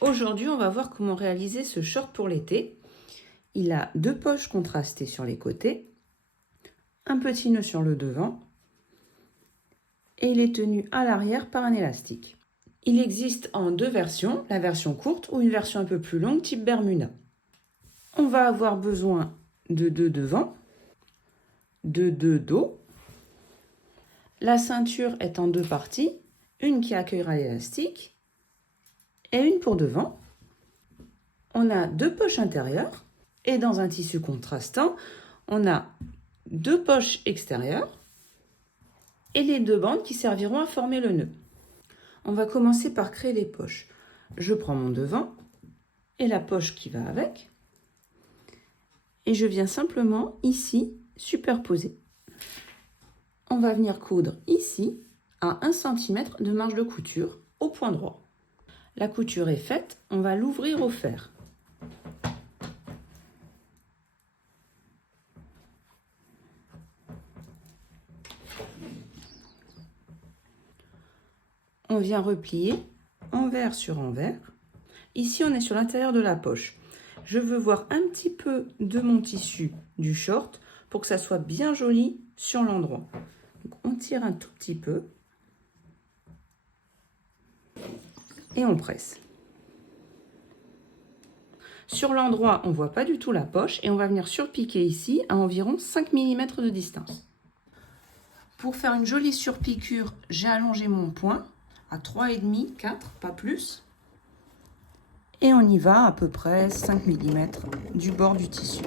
Aujourd'hui, on va voir comment réaliser ce short pour l'été. Il a 2 poches contrastées sur les côtés, un petit nœud sur le devant et il est tenu à l'arrière par un élastique. Il existe en 2 versions, la version courte ou une version un peu plus longue type Bermuda. On va avoir besoin de 2 devant, de 2 dos. La ceinture est en 2 parties, une qui accueillera l'élastique et une pour devant. On a 2 poches intérieures et dans un tissu contrastant, on a 2 poches extérieures et les 2 bandes qui serviront à former le nœud. On va commencer par créer les poches. Je prends mon devant et la poche qui va avec et je viens simplement ici superposer. On va venir coudre ici à 1 cm de marge de couture au point droit. La couture est faite, on va l'ouvrir au fer. On vient replier envers sur envers. Ici, on est sur l'intérieur de la poche. Je veux voir un petit peu de mon tissu du short pour que ça soit bien joli sur l'endroit. On tire un tout petit peu et on presse. Sur l'endroit, on ne voit pas du tout la poche et on va venir surpiquer ici à environ 5 mm de distance. Pour faire une jolie surpiqûre, j'ai allongé mon point à 3,5, 4, pas plus. Et on y va à peu près 5 mm du bord du tissu.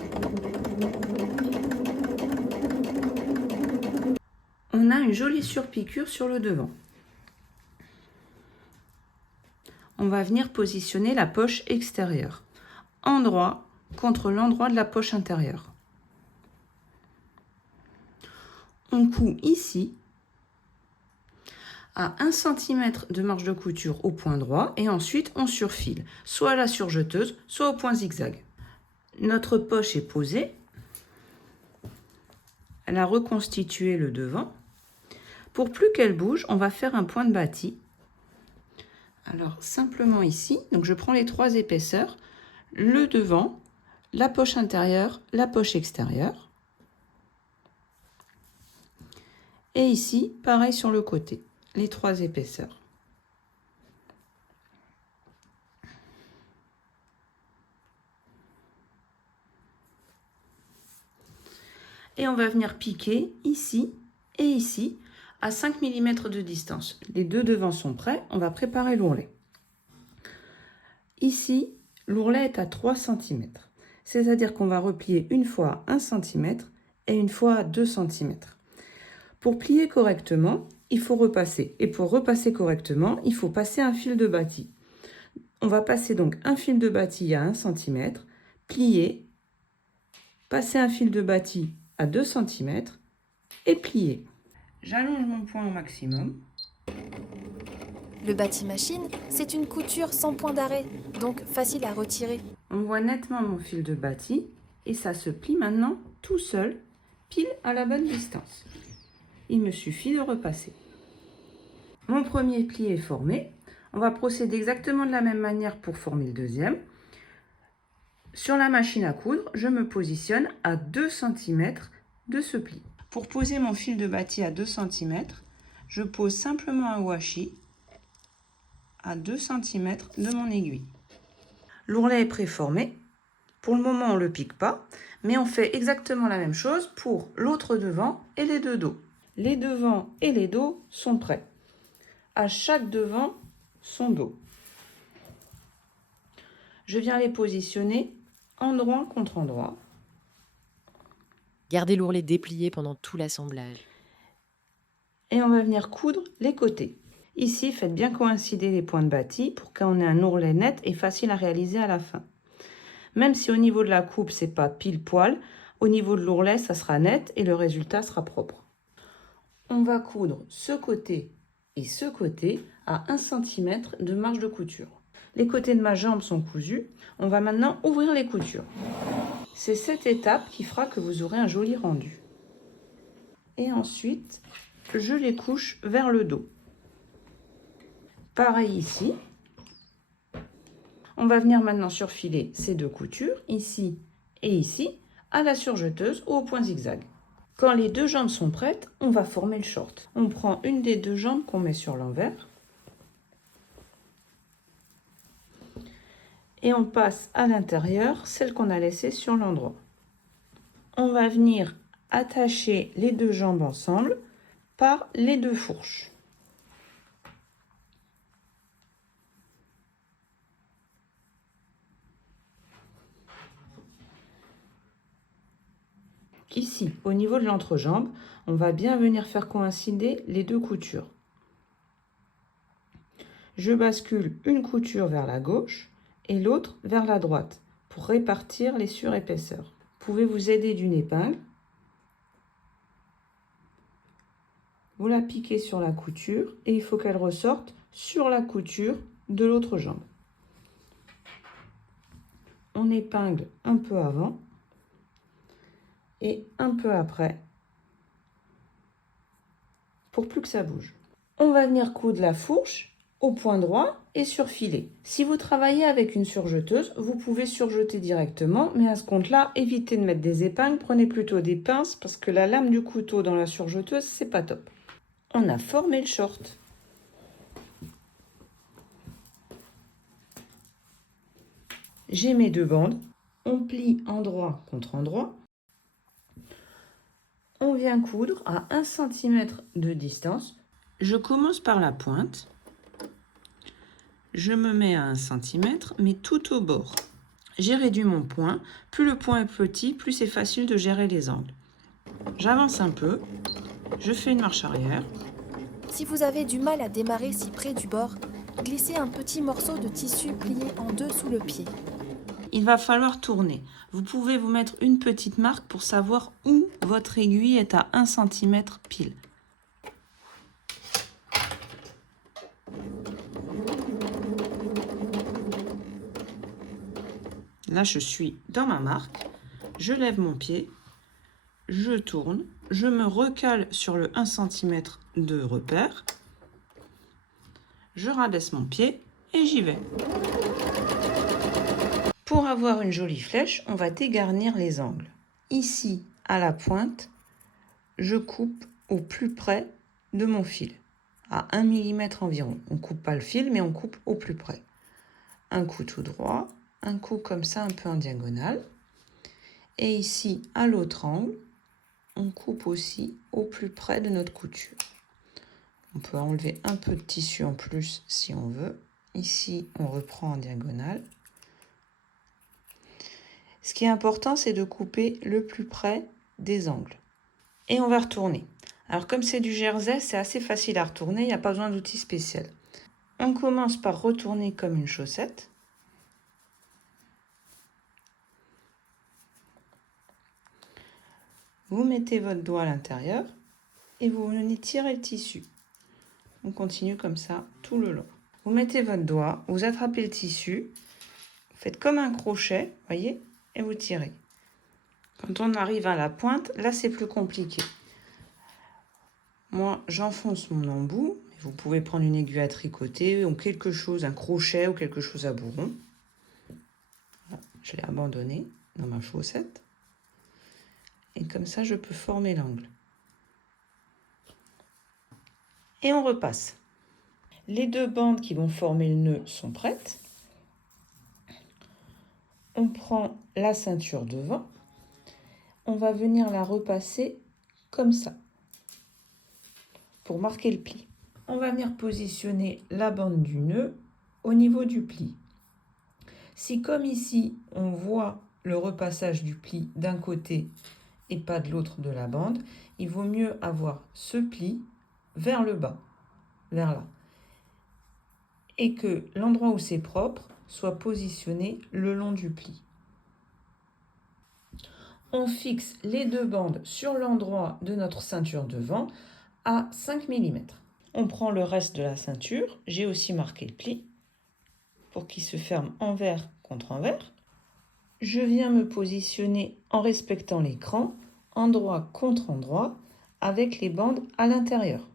On a une jolie surpiqûre sur le devant. On va venir positionner la poche extérieure, endroit contre l'endroit de la poche intérieure. On coud ici à 1 cm de marge de couture au point droit et ensuite on surfile, soit à la surjeteuse, soit au point zigzag. Notre poche est posée, elle a reconstitué le devant. Pour plus qu'elle bouge, on va faire un point de bâti. Alors simplement ici, donc je prends les 3 épaisseurs, le devant, la poche intérieure, la poche extérieure. Et ici, pareil sur le côté, les 3 épaisseurs. Et on va venir piquer ici et ici à 5 mm de distance. Les 2 devants sont prêts, on va préparer l'ourlet. Ici, l'ourlet est à 3 cm, c'est-à-dire qu'on va replier une fois à 1 cm et une fois à 2 cm. Pour plier correctement, il faut repasser. Et pour repasser correctement, il faut passer un fil de bâti. On va passer donc un fil de bâti à 1 cm, plier, passer un fil de bâti à 2 cm et plier. J'allonge mon point au maximum. Le bâti machine, c'est une couture sans point d'arrêt, donc facile à retirer. On voit nettement mon fil de bâti et ça se plie maintenant tout seul, pile à la bonne distance. Il me suffit de repasser. Mon premier pli est formé. On va procéder exactement de la même manière pour former le deuxième. Sur la machine à coudre, je me positionne à 2 cm de ce pli. Pour poser mon fil de bâti à 2 cm, je pose simplement un washi à 2 cm de mon aiguille. L'ourlet est préformé. Pour le moment, on ne le pique pas, mais on fait exactement la même chose pour l'autre devant et les 2 dos. Les devants et les dos sont prêts. À chaque devant, son dos. Je viens les positionner endroit contre endroit. Gardez l'ourlet déplié pendant tout l'assemblage. Et on va venir coudre les côtés. Ici, faites bien coïncider les points de bâti pour qu'on ait un ourlet net et facile à réaliser à la fin. Même si au niveau de la coupe, c'est pas pile poil, au niveau de l'ourlet, ça sera net et le résultat sera propre. On va coudre ce côté et ce côté à 1 cm de marge de couture. Les côtés de ma jambe sont cousus. On va maintenant ouvrir les coutures. C'est cette étape qui fera que vous aurez un joli rendu. Et ensuite, je les couche vers le dos. Pareil ici. On va venir maintenant surfiler ces 2 coutures, ici et ici, à la surjeteuse ou au point zigzag. Quand les 2 jambes sont prêtes, on va former le short. On prend une des 2 jambes qu'on met sur l'envers et on passe à l'intérieur celle qu'on a laissée sur l'endroit. On va venir attacher les 2 jambes ensemble par les 2 fourches. Ici, au niveau de l'entrejambe, on va bien venir faire coïncider les 2 coutures. Je bascule une couture vers la gauche et l'autre vers la droite pour répartir les surépaisseurs. Vous pouvez vous aider d'une épingle. Vous la piquez sur la couture et il faut qu'elle ressorte sur la couture de l'autre jambe. On épingle un peu avant et un peu après pour plus que ça bouge. On va venir coudre la fourche au point droit et surfiler. Si vous travaillez avec une surjeteuse, vous pouvez surjeter directement, mais à ce compte-là, évitez de mettre des épingles, prenez plutôt des pinces parce que la lame du couteau dans la surjeteuse, c'est pas top. On a formé le short. J'ai mes 2 bandes, on plie endroit contre endroit. On vient coudre à 1 cm de distance. Je commence par la pointe. Je me mets à 1 cm, mais tout au bord. J'ai réduit mon point. Plus le point est petit, plus c'est facile de gérer les angles. J'avance un peu. Je fais une marche arrière. Si vous avez du mal à démarrer si près du bord, glissez un petit morceau de tissu plié en 2 sous le pied. Il va falloir tourner. Vous pouvez vous mettre une petite marque pour savoir où votre aiguille est à 1 cm pile. Là, je suis dans ma marque. Je lève mon pied. Je tourne. Je me recale sur le 1 cm de repère. Je rabaisse mon pied et j'y vais. Pour avoir une jolie flèche, on va dégarnir les angles. Ici, à la pointe, je coupe au plus près de mon fil, à 1 mm environ. On ne coupe pas le fil, mais on coupe au plus près. Un coup tout droit, un coup comme ça, un peu en diagonale. Et ici, à l'autre angle, on coupe aussi au plus près de notre couture. On peut enlever un peu de tissu en plus si on veut. Ici, on reprend en diagonale. Ce qui est important, c'est de couper le plus près des angles. Et on va retourner. Alors comme c'est du jersey, c'est assez facile à retourner, il n'y a pas besoin d'outil spécial. On commence par retourner comme une chaussette. Vous mettez votre doigt à l'intérieur et vous venez tirer le tissu. On continue comme ça tout le long. Vous mettez votre doigt, vous attrapez le tissu, vous faites comme un crochet, voyez, et vous tirez. Quand on arrive à la pointe, là c'est plus compliqué. Moi, j'enfonce mon embout. Vous pouvez prendre une aiguille à tricoter ou quelque chose, un crochet ou quelque chose à bourron. Voilà, je l'ai abandonné dans ma chaussette. Et comme ça, je peux former l'angle. Et on repasse. Les 2 bandes qui vont former le nœud sont prêtes. On prend la ceinture devant. On va venir la repasser comme ça pour marquer le pli. On va venir positionner la bande du nœud au niveau du pli. Si comme ici, on voit le repassage du pli d'un côté et pas de l'autre de la bande, il vaut mieux avoir ce pli vers le bas, vers là. Et que l'endroit où c'est propre soit positionné le long du pli. On fixe les 2 bandes sur l'endroit de notre ceinture devant à 5 mm. On prend le reste de la ceinture, j'ai aussi marqué le pli pour qu'il se ferme envers contre envers. Je viens me positionner en respectant l'écran, endroit contre endroit, avec les bandes à l'intérieur.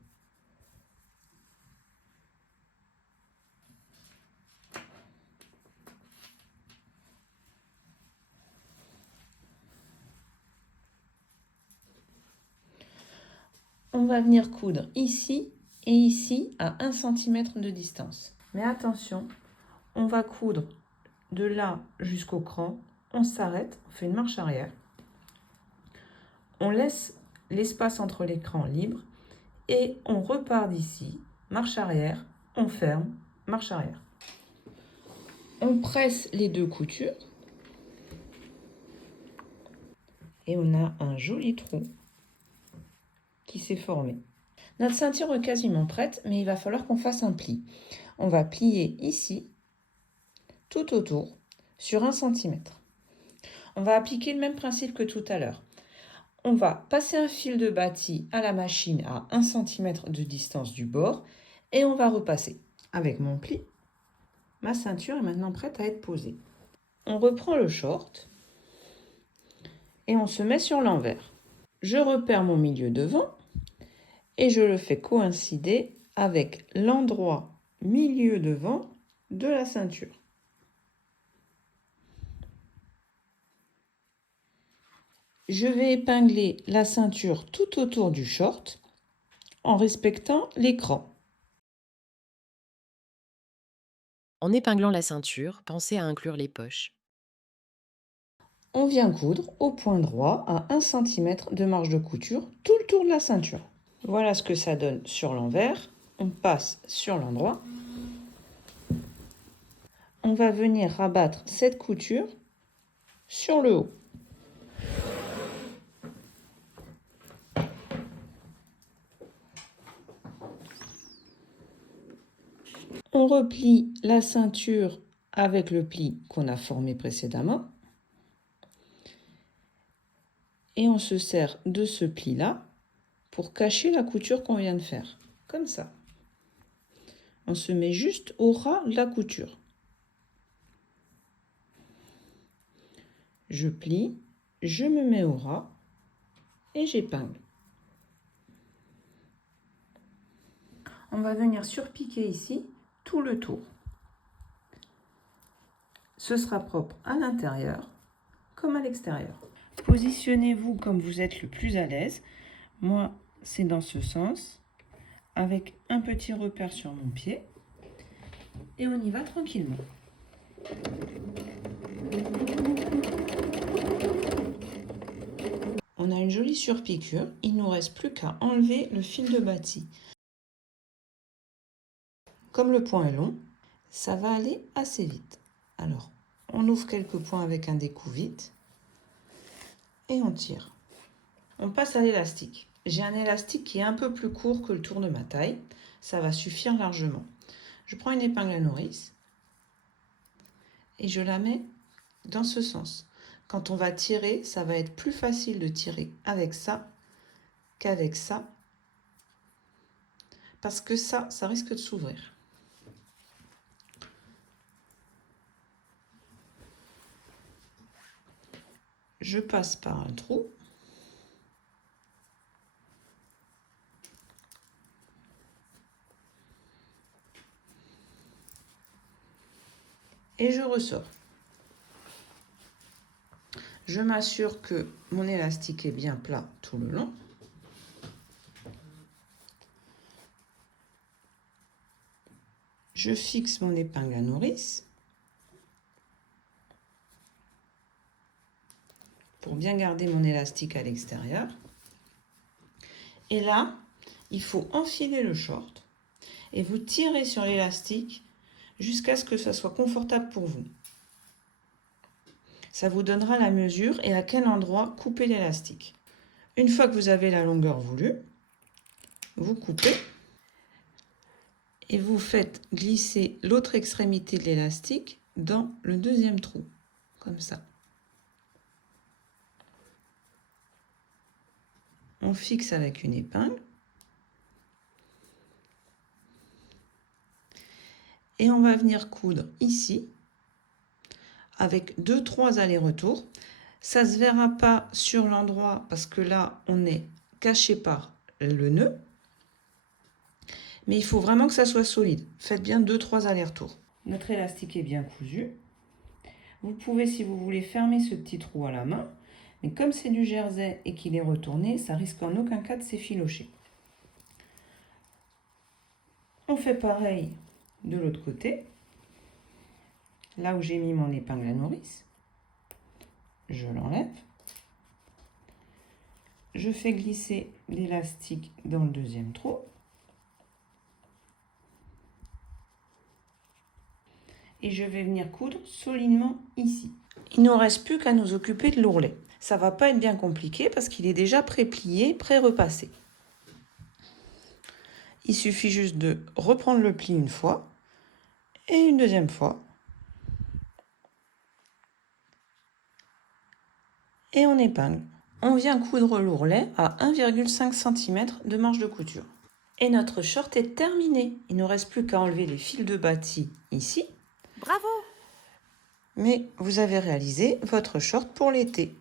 On va venir coudre ici et ici à 1 cm de distance. Mais attention, on va coudre de là jusqu'au cran, on s'arrête, on fait une marche arrière. On laisse l'espace entre les crans libre et on repart d'ici, marche arrière, on ferme, marche arrière. On presse les 2 coutures et on a un joli trou qui s'est formé. Notre ceinture est quasiment prête, mais il va falloir qu'on fasse un pli. On va plier ici, tout autour, sur 1 cm. On va appliquer le même principe que tout à l'heure. On va passer un fil de bâti à la machine à 1 cm de distance du bord et on va repasser. Avec mon pli, ma ceinture est maintenant prête à être posée. On reprend le short et on se met sur l'envers. Je repère mon milieu devant et je le fais coïncider avec l'endroit milieu devant de la ceinture. Je vais épingler la ceinture tout autour du short en respectant l'écran. En épinglant la ceinture, pensez à inclure les poches. On vient coudre au point droit à 1 cm de marge de couture tout le tour de la ceinture. Voilà ce que ça donne sur l'envers. On passe sur l'endroit. On va venir rabattre cette couture sur le haut. On replie la ceinture avec le pli qu'on a formé précédemment. Et on se sert de ce pli-là pour cacher la couture qu'on vient de faire. Comme ça. On se met juste au ras de la couture. Je plie, je me mets au ras et j'épingle. On va venir surpiquer ici tout le tour. Ce sera propre à l'intérieur comme à l'extérieur. Positionnez-vous comme vous êtes le plus à l'aise. Moi, c'est dans ce sens, avec un petit repère sur mon pied. Et on y va tranquillement. On a une jolie surpiqûre. Il ne nous reste plus qu'à enlever le fil de bâti. Comme le point est long, ça va aller assez vite. Alors, on ouvre quelques points avec un découvite et on tire. On passe à l'élastique. J'ai un élastique qui est un peu plus court que le tour de ma taille. Ça va suffire largement. Je prends une épingle à nourrice et je la mets dans ce sens. Quand on va tirer, ça va être plus facile de tirer avec ça qu'avec ça. Parce que ça risque de s'ouvrir. Je passe par un trou. Et je ressors. Je m'assure que mon élastique est bien plat tout le long. Je fixe mon épingle à nourrice pour bien garder mon élastique à l'extérieur. Et là, il faut enfiler le short et vous tirez sur l'élastique jusqu'à ce que ça soit confortable pour vous. Ça vous donnera la mesure et à quel endroit couper l'élastique. Une fois que vous avez la longueur voulue, vous coupez et vous faites glisser l'autre extrémité de l'élastique dans le deuxième trou, comme ça. On fixe avec une épingle. Et on va venir coudre ici avec 2-3 allers-retours. Ça ne se verra pas sur l'endroit parce que là, on est caché par le nœud. Mais il faut vraiment que ça soit solide. Faites bien 2-3 allers-retours. Notre élastique est bien cousu. Vous pouvez, si vous voulez, fermer ce petit trou à la main. Mais comme c'est du jersey et qu'il est retourné, ça risque en aucun cas de s'effilocher. On fait pareil de l'autre côté. Là où j'ai mis mon épingle à nourrice, je l'enlève. Je fais glisser l'élastique dans le deuxième trou. Et je vais venir coudre solidement ici. Il ne nous reste plus qu'à nous occuper de l'ourlet. Ça va pas être bien compliqué parce qu'il est déjà pré-plié, pré-repassé. Il suffit juste de reprendre le pli une fois et une deuxième fois. Et on épingle. On vient coudre l'ourlet à 1,5 cm de marge de couture. Et notre short est terminé. Il ne nous reste plus qu'à enlever les fils de bâti ici. Bravo! Mais vous avez réalisé votre short pour l'été.